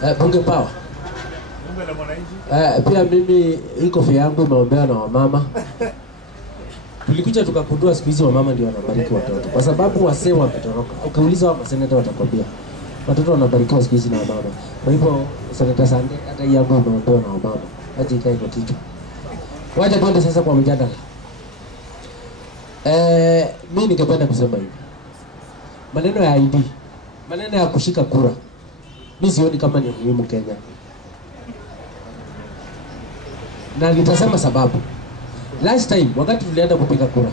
Bunge Power. Bunge la Mwananchi. Pia mimi iko fia yangu imeombewa na wamama. Tulikuja tukakundua siku hizi wamama ndio wanabariki watoto. Kwa sababu wasee wametoroka. Ukiuliza wa seneta watakwambia watoto wanabarikiwa siku hizi na wamama. Kwa hivyo Seneta Sande hata hii yangu imeombewa na wamama. Aje ikae kwa kichwa. Wacha tuende sasa kwa mjadala. Mimi ningependa kusema hivi. Maneno ya ID, maneno ya kushika kura, mimi sioni kama ni muhimu Kenya. Na nitasema sababu. Last time wakati tulienda kupiga kura,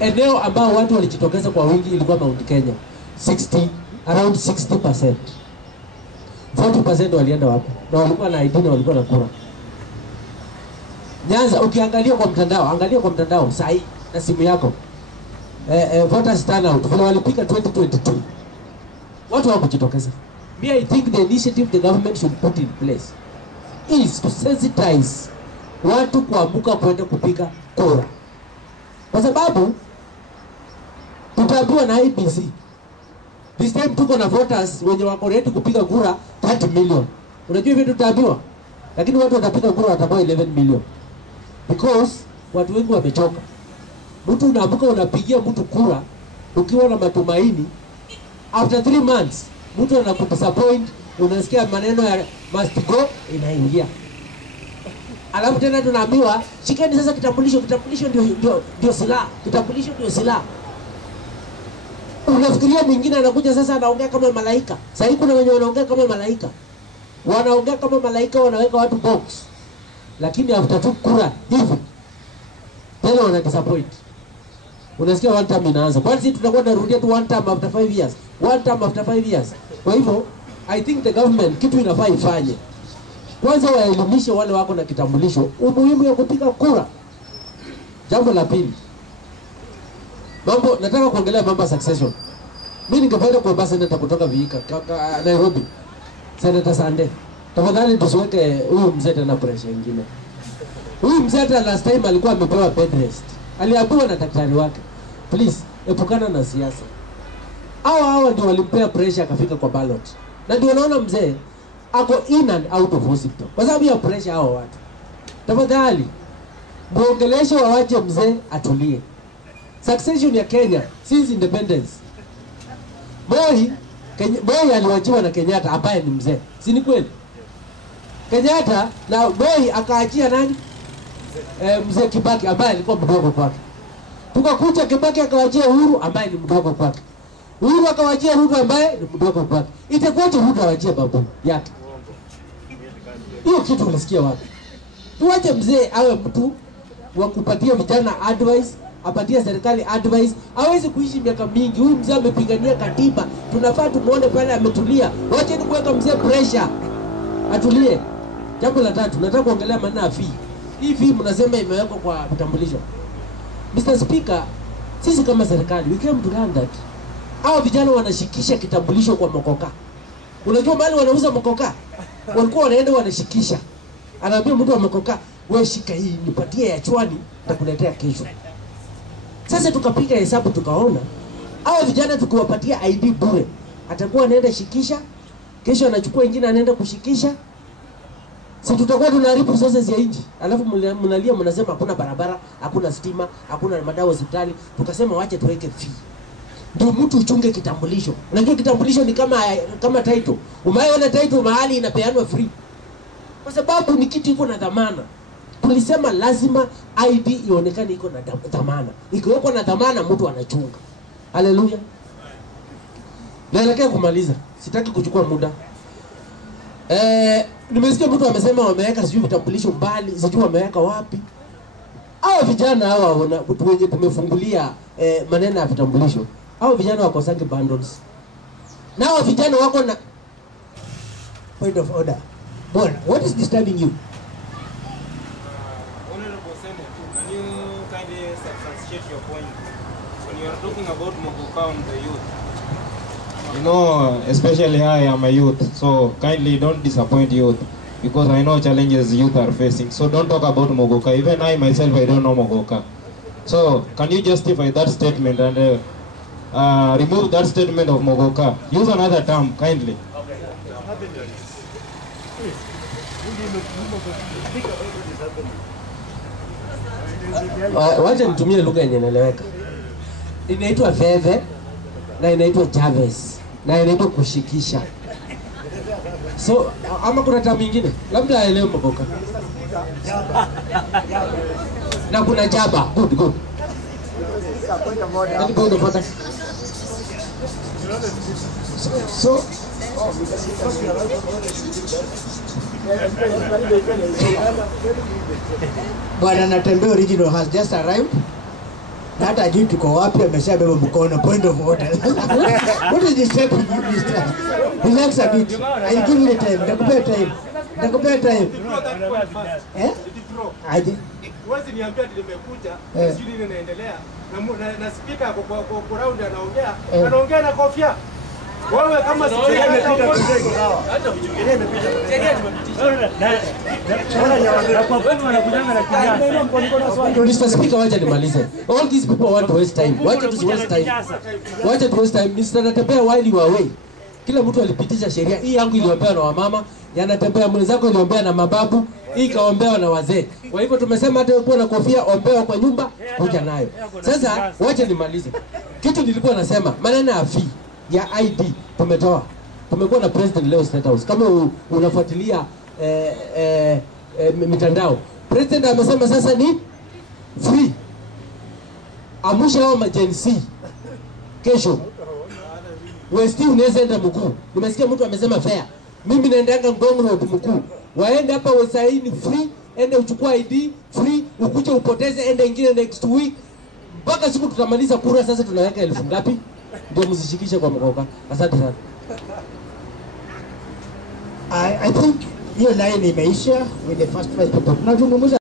eneo ambao watu walijitokeza kwa wingi ilikuwa Mount Kenya. Around 60%. 40% walienda wapi? Na walikuwa na ID na walikuwa na kura. Nyanza ukiangalia kwa mtandao, angalia kwa mtandao sahi na simu yako. Voters turnout vile walipiga 2022. Watu hawakujitokeza. Me, I think the initiative the government should put in place is to sensitize watu kuambuka kwenda kupiga kura. Kwa sababu tutaambiwa na IBC this time tuko na voters wenye wako ready kupiga kura 30 million. Unajua hivi tutaambiwa, lakini watu watapiga kura watakuwa 11 million because watu wengi wamechoka. Mtu unaamka unapigia mtu kura ukiwa na matumaini, after 3 months mtu anakudisappoint, unasikia maneno ya must go inaingia. Alafu tena tunaambiwa shikeni sasa kitambulisho ndio silaha, kitambulisho ndio silaha. Unafikiria mwingine anakuja sasa anaongea kama malaika. Sasa kuna wenye wanaongea kama malaika. Wanaongea kama malaika, wanaweka watu box. Lakini after tu kura hivi tena wana disappoint. Unasikia one time inaanza. Kwa nini tutakuwa tunarudia tu one time after 5 years? One time after 5 years. Kwa hivyo I think the government kitu inafaa ifanye. Kwanza waelimishe wale wako na kitambulisho umuhimu ya kupiga kura. Jambo la pili. Nataka kuongelea mambo ya succession. Mimi ningependa kuomba seneta kutoka Vihiga Nairobi. Seneta Sande. Tafadhali tusiweke huyu mzee tena pressure nyingine. Huyu mzee last time alikuwa amepewa bed rest. Aliambiwa na daktari wake, please epukana na siasa. Hao ndio walimpea pressure akafika kwa ballot. Na ndio unaona mzee ako in and out of hospital. Kwa sababu ya pressure hao watu. Tafadhali muongeleshe wawache mzee atulie. Succession ya Kenya since independence. Moi aliwachiwa na Kenyatta ambaye ni mzee. Si ni kweli? Kenyatta na Moi akaachia nani? Mzee Kibaki ambaye alikuwa mdogo kwake. Tukakuja Kibaki akawaachia Uhuru ambaye ni mdogo kwake. Uhuru akawaachia Ruto ambaye ni mdogo kwake. Itakuwaje Ruto awaachie babu yake? Hiyo kitu unasikia wapi? Tuache mzee awe mtu wa kupatia vijana advice, apatie serikali advice. Hawezi kuishi miaka mingi. Huyu mzee amepigania katiba. Tunafaa tumuone pale ametulia. Wache ni kuweka mzee pressure. Atulie. Jambo la tatu, nataka kuongelea maneno ya fee. Hii fee mnasema imewekwa kwa vitambulisho. Mr. Speaker, sisi kama serikali we came to learn that hao vijana wanashikisha kitambulisho kwa mokoka. Unajua mahali wanauza mokoka? Walikuwa wanaenda wanashikisha. Anaambia mtu wa mokoka, wewe shika hii nipatie ya chwani nitakuletea kesho. Sasa tukapiga hesabu tukaona hao vijana tukiwapatia ID bure, atakuwa anaenda shikisha, kesho anachukua ingine anaenda kushikisha. Si tutakuwa tunaharibu resources ya nchi. Alafu mnalia mnasema hakuna barabara, hakuna stima, hakuna madawa hospitali. Tukasema waache tuweke fee. Ndio mtu uchunge kitambulisho. Unajua kitambulisho ni kama title. Umeona title mahali inapeanwa free. Kwa sababu ni kitu iko na dhamana. Tulisema lazima ID ionekane iko na dhamana. Ikiwekwa na dhamana mtu anachunga. Haleluya. Naelekea kumaliza. Sitaki kuchukua muda. Nimesikia mtu amesema wameweka sijui vitambulisho mbali, sijui wameweka wapi. Hao vijana hawa watu wenye tumefungulia maneno ya vitambulisho. Hao vijana wako sangi bundles. Na hao vijana wako na point of order. Bwana, what is disturbing you? Honorable Senator, can you kindly substantiate your point when you are talking about Mogoka and the youth? You know, especially I am a youth, so kindly don't disappoint youth because I know challenges youth are facing. So don't talk about Mogoka. Even I myself, I don't know Mogoka. So can you justify that statement and remove that statement of Mogoka? Use another term, kindly. Okay. Wacha nitumie lugha yenye inaeleweka. Inaitwa veve na inaitwa Javes na inaitwa kushikisha. So ama kuna tamu nyingine labda aelewe Mogoka. Na kuna jaba. Good. So Bwana Natembea original has just arrived. Na hata ajui tuko wapi, ameshabeba mkono, point of order. What is this type of minister? Relax a bit. I'll give you time. Nakupea time. Eh? Aje. Wazi niambia nimekuja, sijui nini inaendelea. Na speaker kwa round anaongea na kofia. Wewe kama speaker hata kujugelea imepita. Mr. Speaker, wacha nimalize. All these people want to waste time. Wacha to waste time. Mr. Natembea while you are away. Kila mtu alipitisha sheria. Hii yangu iliombewa na wamama, yanatembea mwenzako iliombea na mababu, hii kaombewa na wazee. Kwa hivyo tumesema hata ukiwa na kofia ombewa kwa nyumba, kuja nayo. Sasa wacha nimalize. Kitu nilikuwa nasema, maneno ya fee ya ID tumetoa. Tumekuwa na president leo State House. Kama unafuatilia mitandao, president amesema sasa ni free. Amusha hao majensi kesho Westi unaweza enda Mkuu. Nimesikia mtu amesema fair. Mimi naendanga Ngong Road Mkuu. Waende hapa Wesaini free, ende uchukua ID free, ukuje upoteze, ende ingine next week. Mpaka siku tutamaliza kura sasa tunaweka 1000 ngapi? Ndio mzishikishe kwa Mogoka. Asante sana. I think hiyo line imeisha with the first 5 people. Tunazungumza